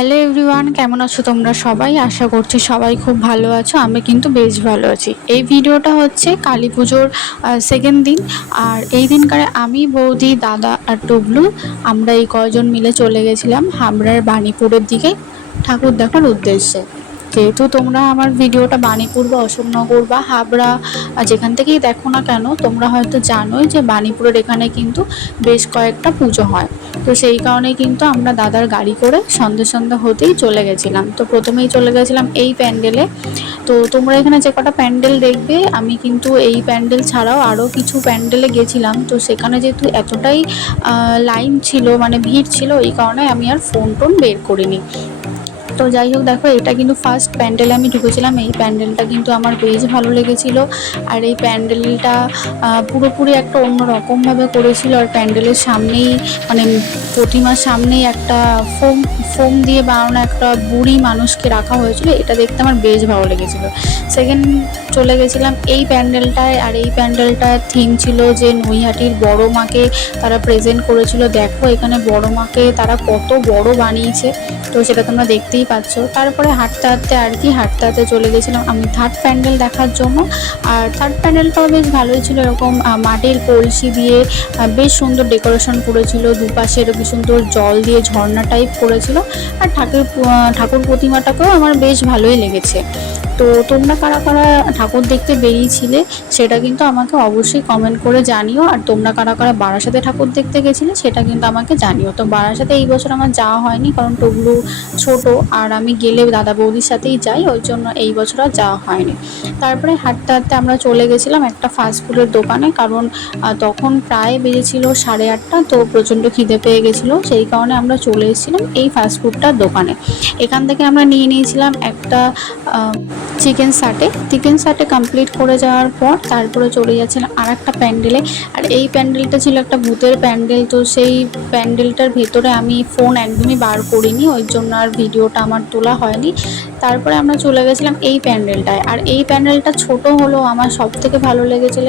Hello everyone কেমন আছো তোমরা সবাই? আশা করছি সবাই খুব ভালো আছো, আমি কিন্তু বেশ ভালো আছি। এই ভিডিওটা হচ্ছে কালী পুজোর সেকেন্ড দিন, আর এই দিনকারে আমি, বৌদি, দাদা আর টুবলু, আমরা এই কয়জন মিলে চলে গেছিলাম হাবড়ার বাণীপুরের দিকে। ঠাকুর দেখার উদ্দেশ্যে। যেহেতু তোমরা আমার ভিডিওটা বাণীপুর বা অশোকনগর বা হাবড়া যেখান থেকেই দেখো না কেন, তোমরা হয়তো জানোই যে বাণীপুরের এখানে কিন্তু বেশ কয়েকটা পুজো হয়। তো সেই কারণেই কিন্তু আমরা দাদার গাড়ি করে সন্ধ্যে সন্ধ্যে হতেই চলে গেছিলাম। তো প্রথমেই চলে গেছিলাম এই প্যান্ডেলে। তো তোমরা এখানে যে কটা প্যান্ডেল দেখবে, আমি কিন্তু এই প্যান্ডেল ছাড়াও আরও কিছু প্যান্ডেলে গেছিলাম। তো সেখানে যেহেতু এতটাই লাইন ছিল মানে ভিড় ছিল, এই কারণে আমি আর ফোন টোন বের করিনি। তো যাই হোক, দেখো, এটা কিন্তু ফার্স্ট প্যান্ডেলে আমি ঢুকেছিলাম। এই প্যান্ডেলটা কিন্তু আমার বেশ ভালো লেগেছিল। আর এই প্যান্ডেলটা পুরোপুরি একটা অন্য রকমভাবে করেছিল। আর প্যান্ডেলের সামনেই মানে প্রতিমার সামনেই একটা ফোম ফোম দিয়ে বানানো একটা বুড়ি মানুষকে রাখা হয়েছিল। এটা দেখতে আমার বেশ ভালো লেগেছিল। সেকেন্ড চলে গেছিলাম এই প্যান্ডেলটায়। আর এই প্যান্ডেলটার থিম ছিল যে নৈহাটির বড় মাকে তারা প্রেজেন্ট করেছিল। দেখো, এখানে বড় মাকে তারা কত বড় বানিয়েছে। তো সেটা তোমরা দেখতেই পাচ্ছ। তারপরে হাঁটতে হাঁটতে আর কি হাঁটতে হাঁটতে চলে গেছিলাম আমি থার্ড প্যান্ডেল দেখার জন্য। আর থার্ড প্যান্ডেলটাও বেশ ভালোই ছিল। এরকম মাটির কলসি দিয়ে বেশ সুন্দর ডেকোরেশন করেছিল। দুপাশে এরকম সুন্দর জল দিয়ে ঝর্ণা টাইপ করেছিল। আর ঠাকুর ঠাকুর প্রতিমাটাকেও আমার বেশ ভালোই লেগেছে। তো তোমরা কারা কারা ঠাকুর দেখতে বেরিয়েছিলে সেটা কিন্তু আমাকে অবশ্যই কমেন্ট করে জানিও। আর তোমরা কারা কারা বারাসাতে ঠাকুর দেখতে গেছিলে সেটা কিন্তু আমাকে জানিও। তো বারাসাতে এই বছর আমার যাওয়া হয়নি কারণ টুগলু ছোট আর আমি গেলে দাদা বৌদির সাথেই যাই, ওই জন্য এই বছর আর যাওয়া হয়নি। তারপরে হাঁটতে হাঁটতে আমরা চলে গেছিলাম একটা ফাস্টফুডের দোকানে কারণ তখন প্রায় বেজেছিল সাড়ে আটটা, তো প্রচণ্ড খিদে পেয়ে গেছিল। সেই কারণে আমরা চলে এসেছিলাম এই ফাস্টফুডটার দোকানে। এখান থেকে আমরা নিয়ে নিয়েছিলাম একটা chicken satay. Chicken satay complete করে যাওয়ার পর তারপরে চলে যাচ্ছিলাম আর একটা প্যান্ডেলে। আর এই প্যান্ডেলটা ছিল একটা ভূতের প্যান্ডেল, তো সেই প্যান্ডেলটার ভেতরে আমি ফোন একদমই বার করিনি, ওই জন্য আর ভিডিওটা আমার তোলা হয়নি। তারপরে আমরা চলে গেছিলাম এই প্যান্ডেলটায়। আর এই প্যান্ডেলটা ছোট হলেও আমার সব থেকে ভালো লেগেছিল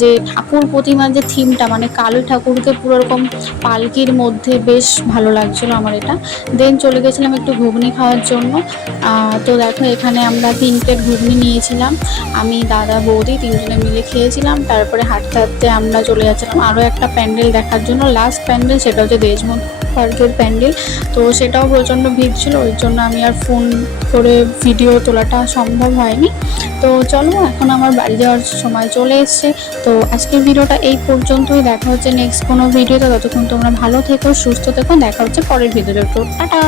যে ঠাকুর প্রতিমার যে থিমটা মানে কালী ঠাকুরকে পুরো এরকম পালকির মধ্যে বেশ ভালো লাগছিল আমার এটা। দেন চলে গেছিলাম একটু ঘুগনি খাওয়ার জন্য। তো দেখো এখানে আমরা তিন প্লেট ঘুগনি নিয়েছিলাম। আমি দাদা, বৌদি তিনজনে মিলে খেয়েছিলাম। তারপরে হাঁটতে হাঁটতে আমরা চলে যাচ্ছিলাম আরও একটা প্যান্ডেল দেখার জন্য। লাস্ট প্যান্ডেল সেটা হচ্ছে দেশমুখ পার্কের প্যান্ডেল। তো সেটাও প্রচণ্ড ভিড় ছিল, ওই জন্য আমি আর ফোন করে ভিডিও তোলাটা সম্ভব হয়নি। তো চলো, এখন আমার বাড়ি যাওয়ার সময় চলে এসছে। তো আজকের ভিডিওটা এই পর্যন্তই। দেখা হচ্ছে নেক্সট কোনো ভিডিওতে। ততক্ষণ তোমরা ভালো থেকো, সুস্থ থেকো। দেখা হচ্ছে পরের ভিডিওতে। তো টাটা!